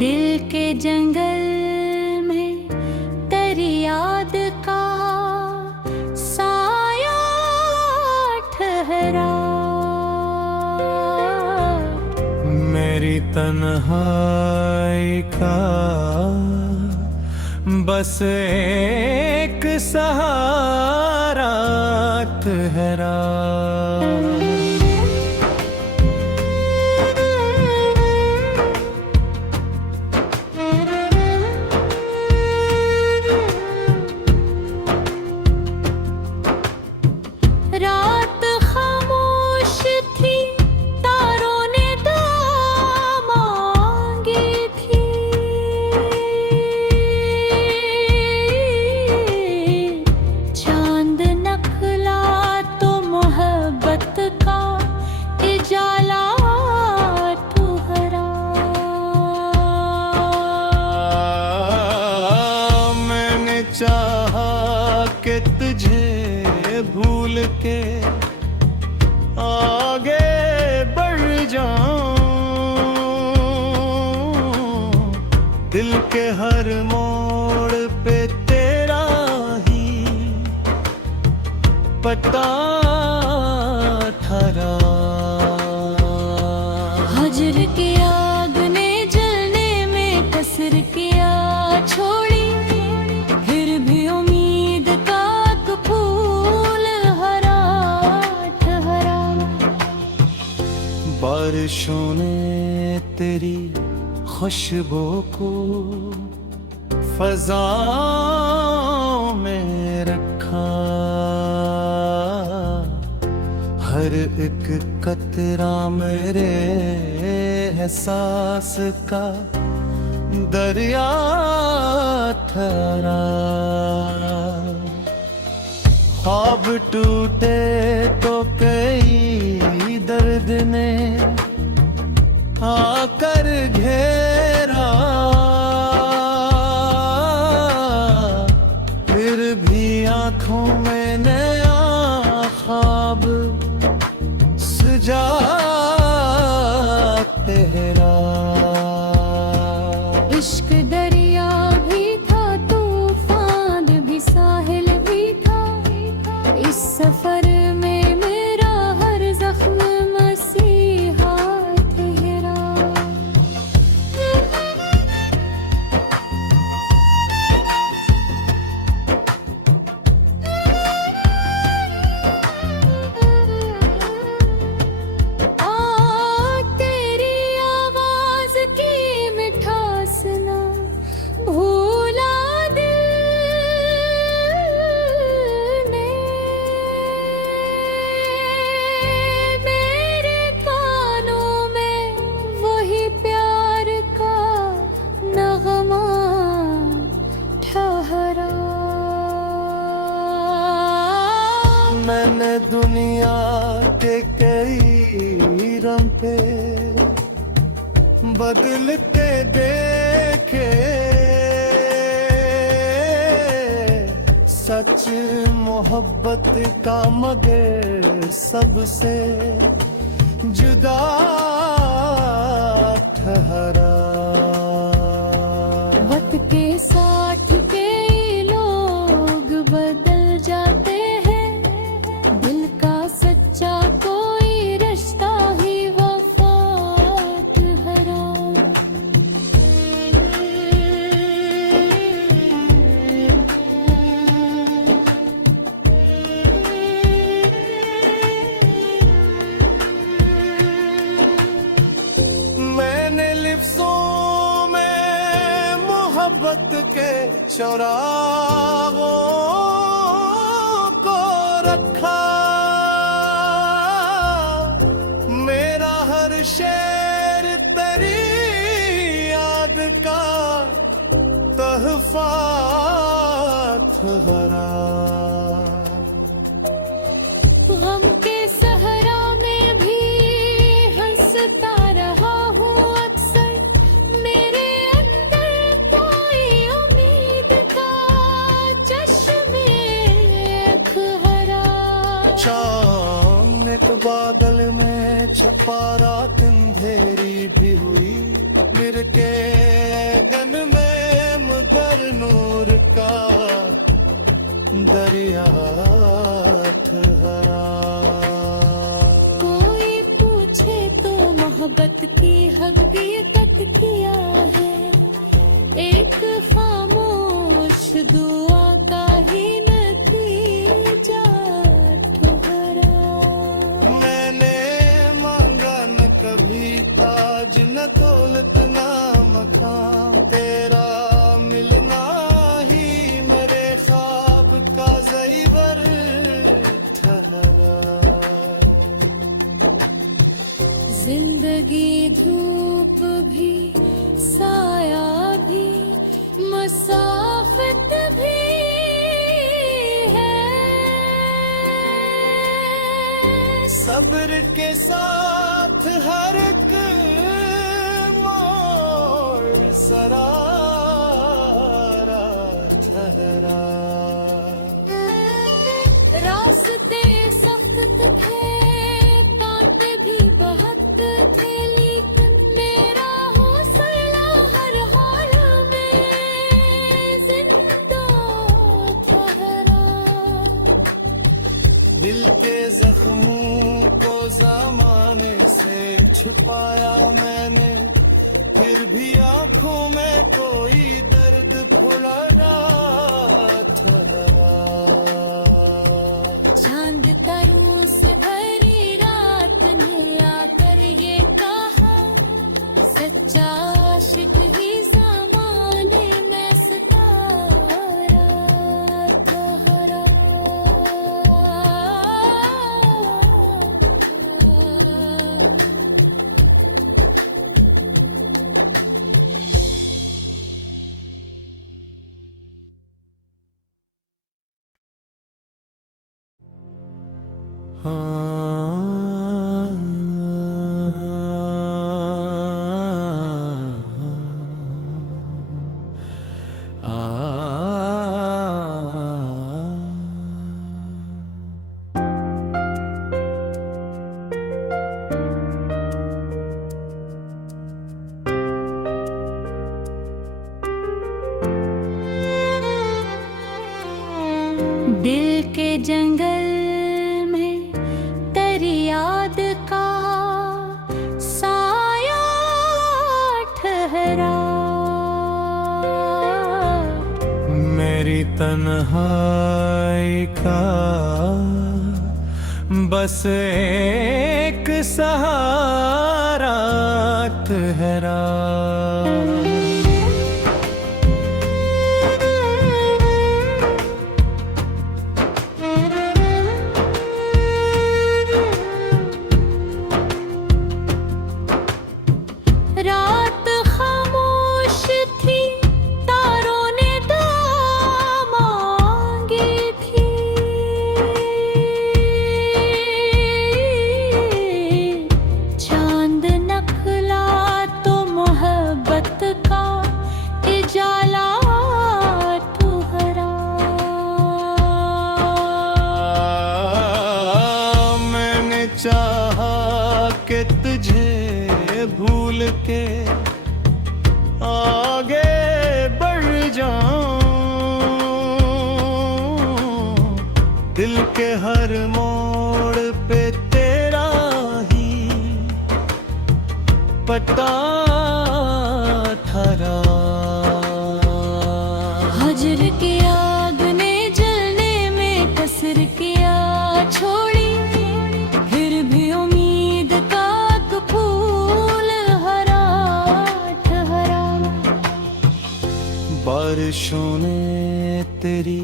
दिल के जंगल में तेरी याद का साया ठहरा, मेरी तन्हाई का बस एक सहारा ठहरा। रात खामोश थी, तारों ने दुआ मांगी थी, चांद नखला तो मोहब्बत का इजाला ठहरा। मैंने चाहा कि तुझे भूल के आगे बढ़ जाऊं, दिल के हर मोड़ पे तेरा ही पता ठहरा। हजर की आग ने जलने में कसर किया छोड़ी, फिर भी उम्मीद का एक फूल हरा ठहरा। बारिशों ने तेरी खुशबू को फ़ज़ाओं में रखा, हर एक कतरा मेरे एहसास का दरिया ठहरा। ख्वाब टूटे तो कई दर्द ने आकर घेरा, फिर भी आंखों में नया ख्वाब सजा तेरा। इश्क दरिया भी था, तूफान भी, साहिल भी था, इस सफर में मेरा हर जख्म मसीहा ठहरा। तेरी आवाज की मिठास ना भूला दिल ने, मेरे कानों में वही प्यार का नगमा ठहरा। मैंने दुनिया के कई रंग पे बदलते देखे, सच मोहब्बत का मगर सबसे जुदा ठहरा। वक्त के साथ कई लोग बदल जाते हैं, दिल का सच्चा कोई रिश्ता ही वफा ठहरा। मैंने लिफ्ज़ों में मोहब्बत के चौराहों को रखा, मेरा हर शेर तेरी याद का तहफा रात अंधेरी भी हुई मेरे के गन में, मगर नूर का दरिया ठहरा। कोई पूछे तो मोहब्बत की हकीकत क्या है, एक खामोश दुआ का ही नतीजा ठहरा। मैंने मांगा न कभी ताज, न दौलत न मकाम, तेरा मिलना ही मेरे ख्वाब का ज़ेवर ठहरा। जिंदगी धूप भी, साया भी, मसाफत भी है। सब्र के साथ हर एक मोड़ सरारा ठहरा। रास्ते सख्त थे, कांटे भी बहुत थे, लेकिन मेरा हौसला हर हाल में जिंदा ठहरा। दिल के जख्मों को ज़माने से छुपाया मैंने, फिर भी आंखों में कोई दर्द फुलाना ठहरा। चांद तारों से भरी रात ने आकर ये कहा, सच्चा आशिक ही ज़माने में सितारा ठहरा। दिल के जंगल में तेरी याद का साया ठहरा। मेरी तन्हाई का बस एक सहारा ठहरा। रात खामोश थी, तारों ने दुआ मांगी थी। चांद नखला तो मोहब्बत का इजाला ठहरा। मैंने चाहा कि तुझे भूल के आगे बढ़ जाऊं, दिल के हर मोड़ पे तेरा ही पता ठहरा। हजर की आग ने जलने में कसर किया छोड़ी, फिर भी उम्मीद का एक फूल हरा ठहरा। बारिशों ने तेरी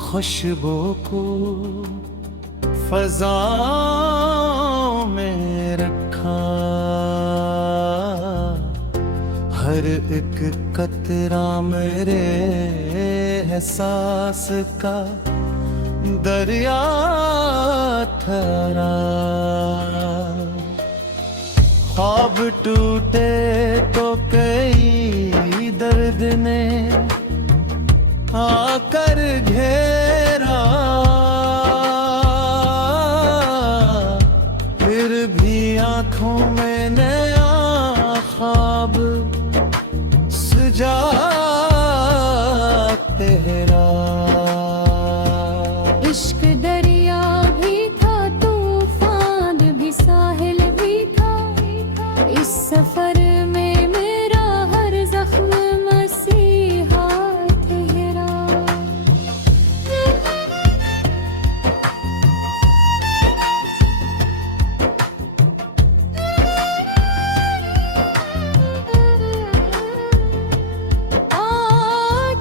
खुशबू को फज़ाओं में रखा, हर एक कतरा मेरे एहसास का दरिया ठहरा। ख्वाब टूटे तो कई दर्द ने आकर घेरा, फिर भी आंखों जा तेरा। इश्क दरिया भी था, तूफान भी, साहिल भी था। इस सफर में मेरा हर जख्म मसीहा ठहरा।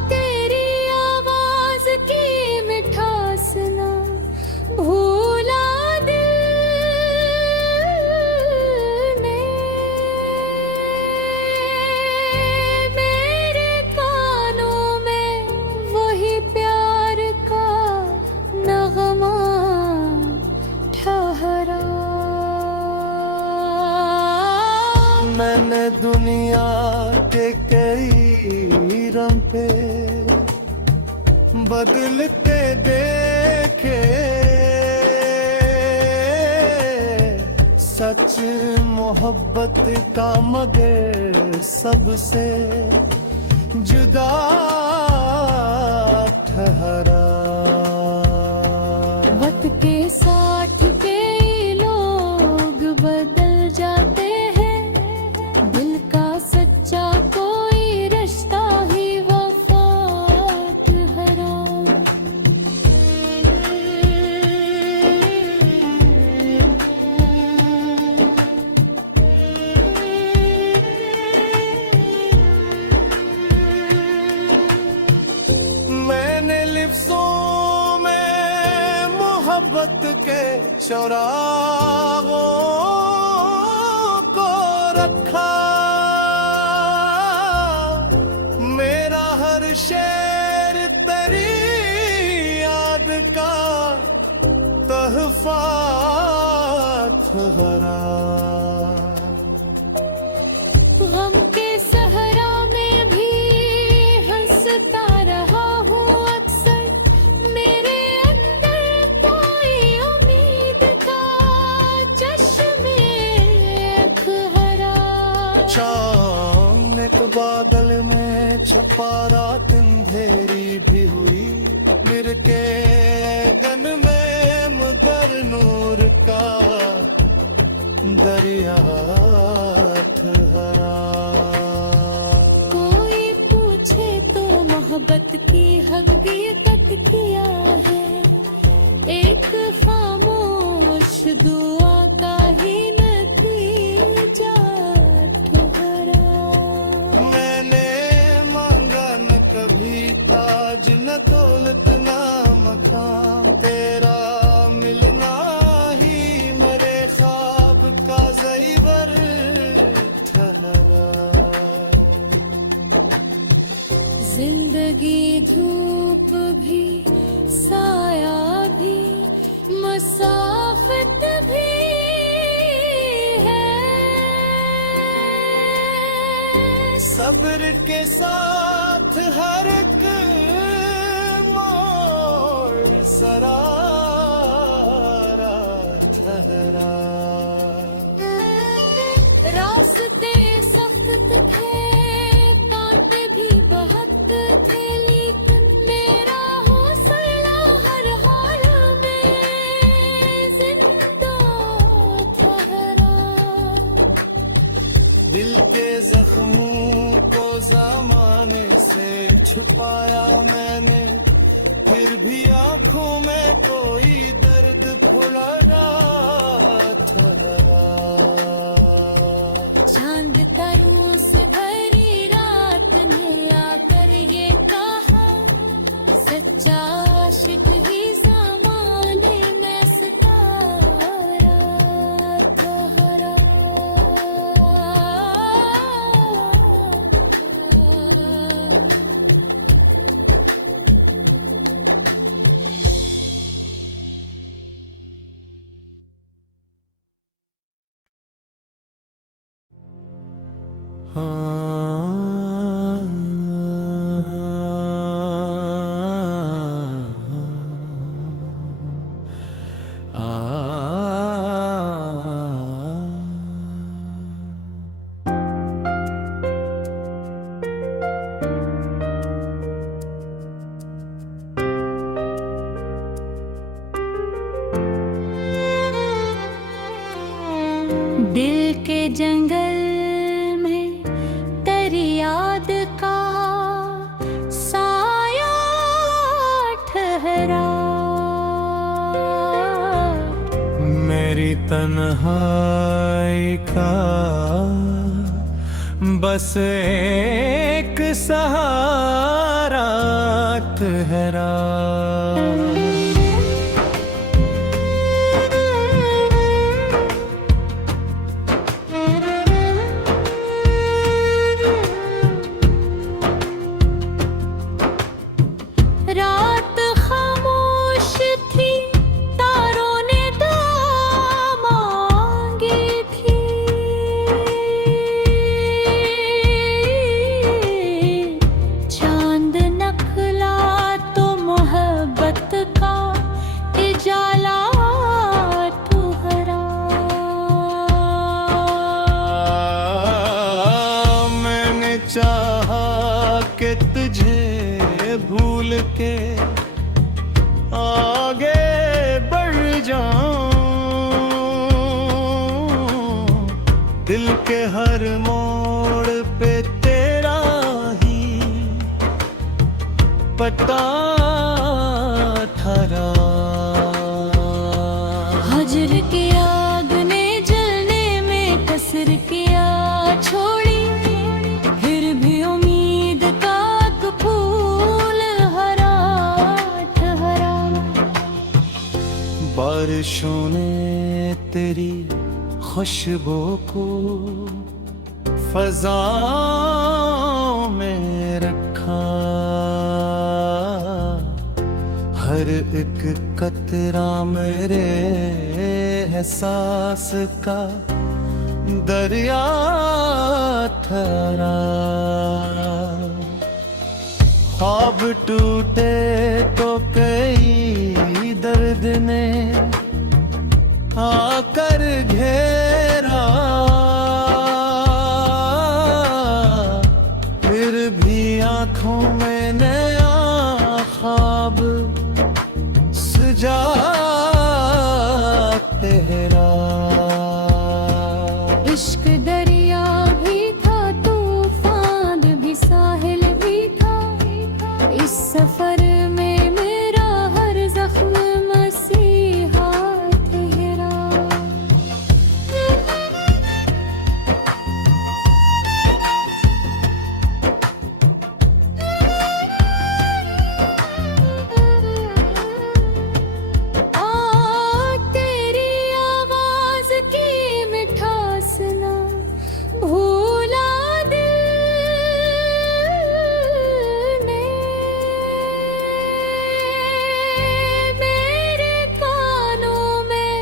तेरी आवाज की मिठास ना भूला दिल ने। मेरे कानों में वही प्यार का नगमा ठहरा। मैंने दुनिया के कई रंग पे बदलते देखे, सच मोहब्बत का मगर सबसे जुदा ठहरा। वक्त के साथ कई लोग बदल जाते हैं, दिल का सच्चा कोई रिश्ता ही वफा ठहरा। मैंने लिफ्ज़ों में मोहब्बत के चौराहों को रखा। मेरा हर शेर तेरी याद का तहफा ठहरा। गम के सहरा में भी हंसता रहा हूँ अक्सर। मेरे अंदर कोई उम्मीद का चश्मे अखहरा। चांद एक बादल में छपा रात अंधेरी भी हुई, मिर के गन में मगर नूर का दरिया ठहरा। कोई पूछे तो मोहब्बत की हकीकत क्या है, एक खामोश दुआ का ही नतीजा ठहरा। मैंने मांगा न कभी ताज न दौलत न मकाम, तेरा मिलना ही मेरे ख्वाब का ज़ेवर ठहरा। जिंदगी धूप भी, साया भी, मसाफत भी है। सब्र के साथ हर एक मोड़ सरारा ठहरा। रास्ते सख्त थे, कांटे भी बहुत थे, लेकिन मेरा हौसला हर हाल में जिंदा ठहरा। दिल के जख्मों को ज़माने से छुपाया मैंने, फिर भी आंखों में कोई दर्द फुलाया ठहरा। चांद तारों से भरी रात ने आकर ये कहा, सच्चा आशिक ही ज़माने में सितारा ठहरा। हाँ जंगल में तेरी याद का साया ठहरा। मेरी तन्हाई का बस एक सहारा ठहरा। रात खामोश थी, तारों ने दुआ मांगी थी। चांद नखला तो मोहब्बत का उजाला ठहरा। मैंने चाहा कि तुझे भूल के आगे बढ़ जाऊं। दिल के हर मोड़ पे तेरा ही पता ठहरा। हजर की आग ने जलने में कसर किया छोड़ी, फिर भी उम्मीद का एक फूल हरा ठहरा। बारिशों ने तेरी खुशबू को फज़ाओं में रखा। हर एक कतरा मेरे एहसास का दरिया ठहरा। ख्वाब टूटे तो कई दर्द ने आकर घेरा। फिर भी आंखों में नया ख्वाब सजा तेरा। इश्क दरिया भी था, तूफान भी, साहिल भी था। इस सफर में मेरा हर जख्म मसीहा ठहरा। तेरी आवाज की मिठास ना भूला दिल ने। मेरे कानों में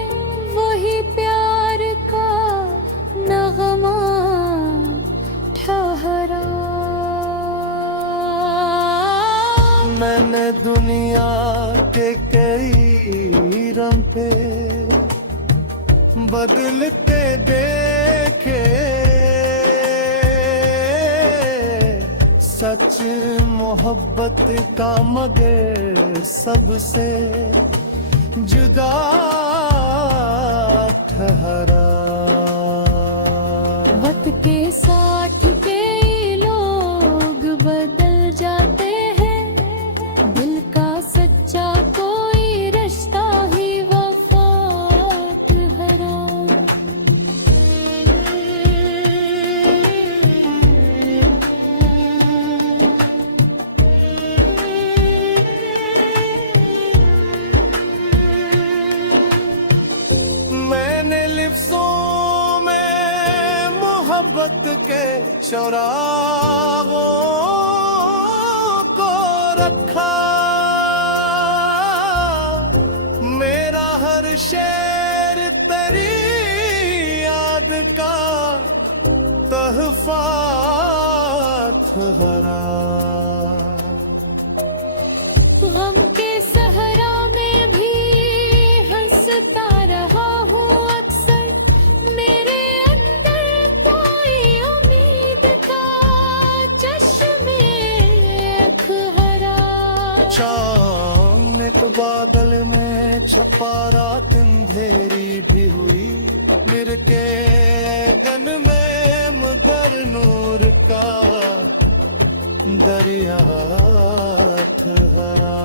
वही प्यार का नगमा ठहरा। मैंने दुनिया के कई रंग पे बदलते देखे। सच मोहब्बत का मगर सबसे जुदा ठहरा। वक्त के साथ कई लोग बदल जाते हैं, दिल का सच्चा कोई रिश्ता ही वफा ठहरा। मैंने लिफ्ज़ों में मोहब्बत के चौराहों को रखा। मेरा हर शेर तेरी याद का तहफा ठहरा। गम के सहरा में भी हंसता रहा हूँ अक्सर। मेरे अंदर कोई उम्मीद का चश्मे हरा। चांद एक बादल में छपा रात अंधेरी भी हुई। मेरे के गन में मगर नूर का दरिया ठहरा।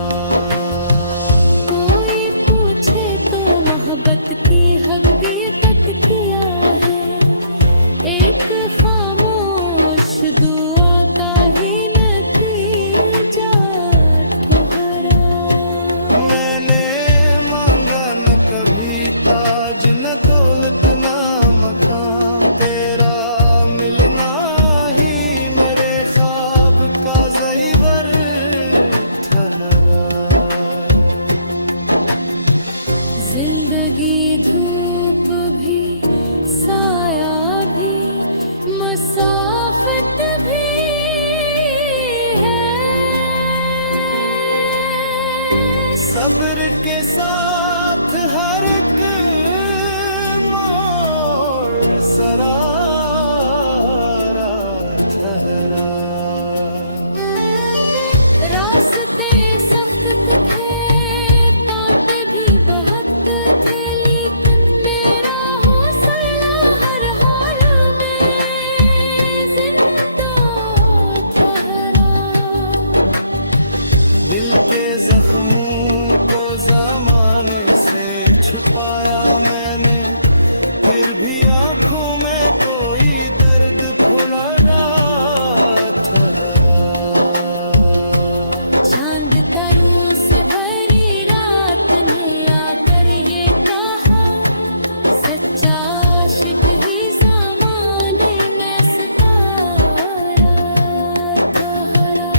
कोई पूछे तो मोहब्बत की हकीकत क्या है, एक खामोश दुआ का ही नतीजा ठहरा। मैंने मांगा न कभी ताज न दौलत न मकाम, तेरा मिलना ही मेरे ख्वाब का ज़ेवर ठहरा। जिंदगी धूप भी साया भी मसाफत भी है, सब्र के साथ हर एक मोड़ सरारा ठहरा। रास्ते सख्त थे, कांटे भी बहुत थे, लेकिन मेरा हौसला हर हाल में जिंदा ठहरा। दिल के जख्मों को ज़माने से छुपाया मैंने, फिर भी आंखों में कोई दर्द फुलाना ठहरा। चांद तारों से भरी रात ने आकर ये कहा, सच्चा आशिक ही ज़माने में सितारा ठहरा।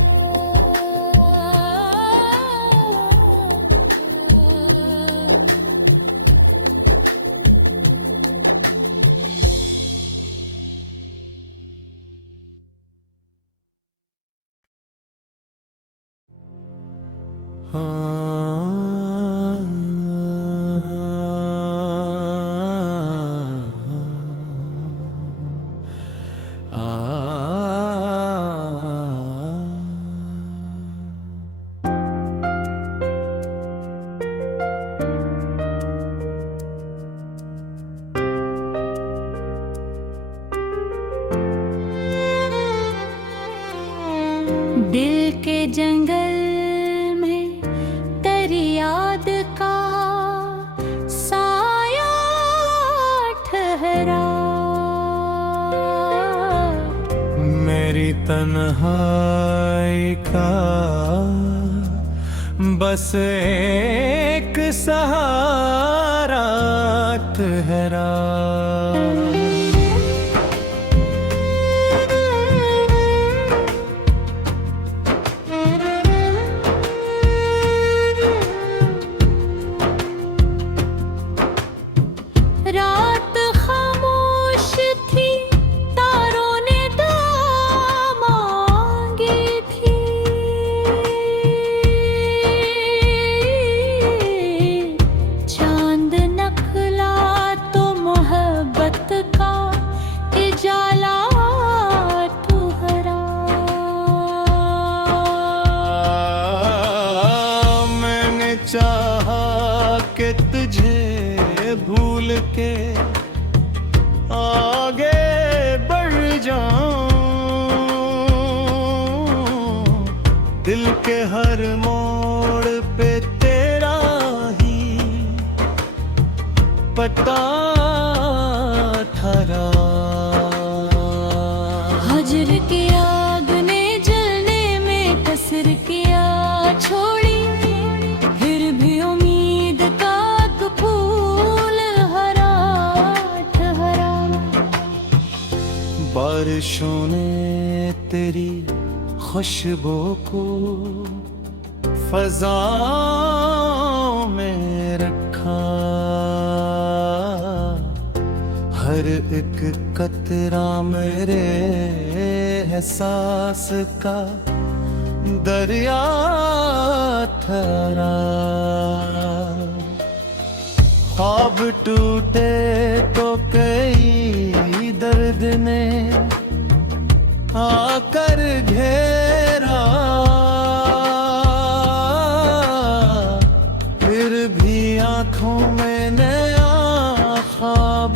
दिल के जंगल में तेरी याद का साया ठहरा। मेरी तन्हाई का बस एक सहारा ठहरा। रात खामोश थी, तारों ने दुआ मांगी थी, चांद नखला तो मोहब्बत का इजाला ठहरा। मैंने चाहा कि तुझे भूल के आगे बढ़ जाऊं, दिल के हर मोड़ पे तेरा ही पता ठहरा। हजर की आग ने जलने में कसर किया छोड़ी, फिर भी उम्मीद का तो फूल हरा ठहरा। बारिशों ने तेरी खुशबू को फज़ाओं में रखा, हर एक कतरा मेरे एहसास का दरिया ठहरा। ख्वाब टूटे तो कई दर्द ने आकर घेरा, फिर भी आंखों में नया ख्वाब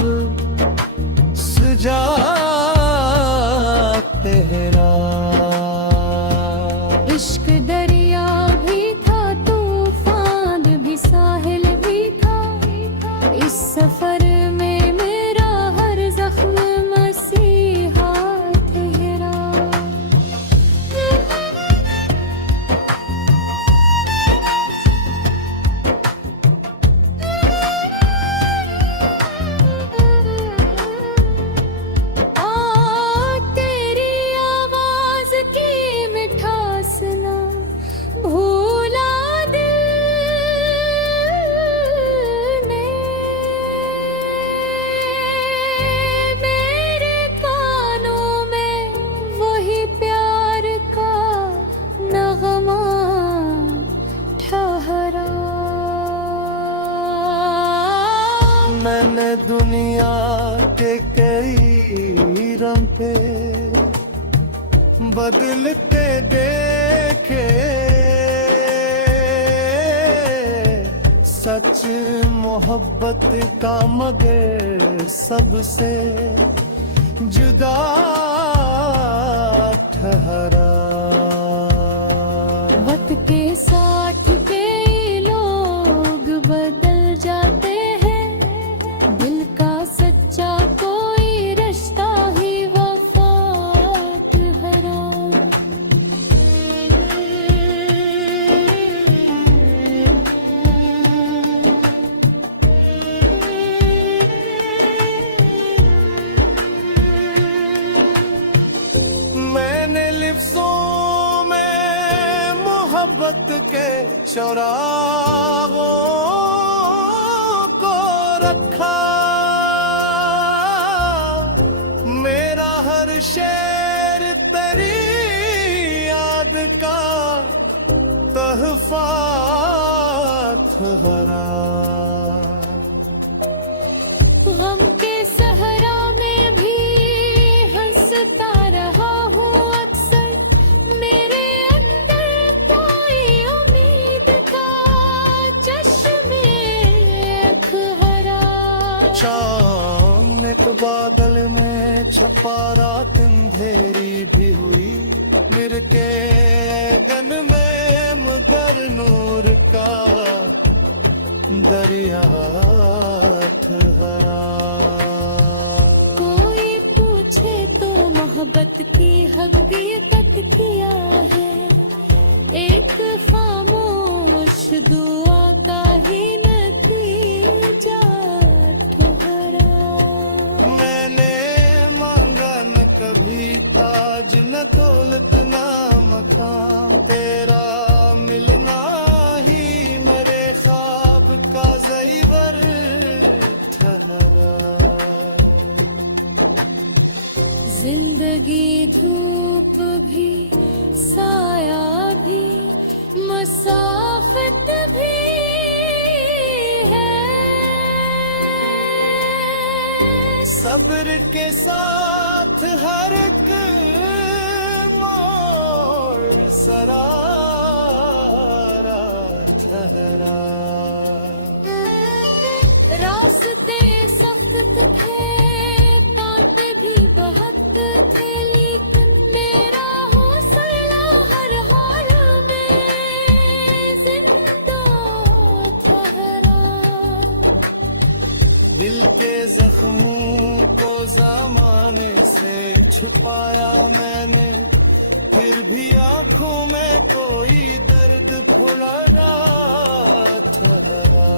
बदलते देखे सच मोहब्बत का मगर सबसे जुदा ठहरा। वक्त के साथ कई लोग बदल जाते हैं, दिल का सच्चा कोई रिश्ता ही वफात हरा। मैंने लिफ्ज़ों में मोहब्बत के चौराहों को रखा, मेरा हर शेर तेरी याद का तहफा हरा। गम के सहरा में भी हंसता रहा हूँ अक्सर, मेरे अंदर कोई उम्मीद का चश्मे अखहरा। शाम एक बादल में छपा रात अंधेरी भी हुई, मेरे के गन में मगर नूर का दरिया ठहरा। कोई पूछे तो मोहब्बत की हकीकत क्या है, एक खामोश दुआ का ही नतीजा ठहरा। मैंने मांगा न कभी ताज न दौलत न मकाम, तेरा मिलना ही मेरे ख्वाब का ज़ेवर ठहरा। जिंदगी धूप भी साया भी मसाफत भी है, सब्र के साथ हर एक मोड़ सरारा ठहरा। रास्ते सख्त थे, कांटे भी बहुत थे, लेकिन मेरा हौसला हर हाल में जिंदा ठहरा। दिल के जख्मों को ज़माने से छुपाया मैंने, फिर भी आंखों में कोई दर्द फुला ठहरा।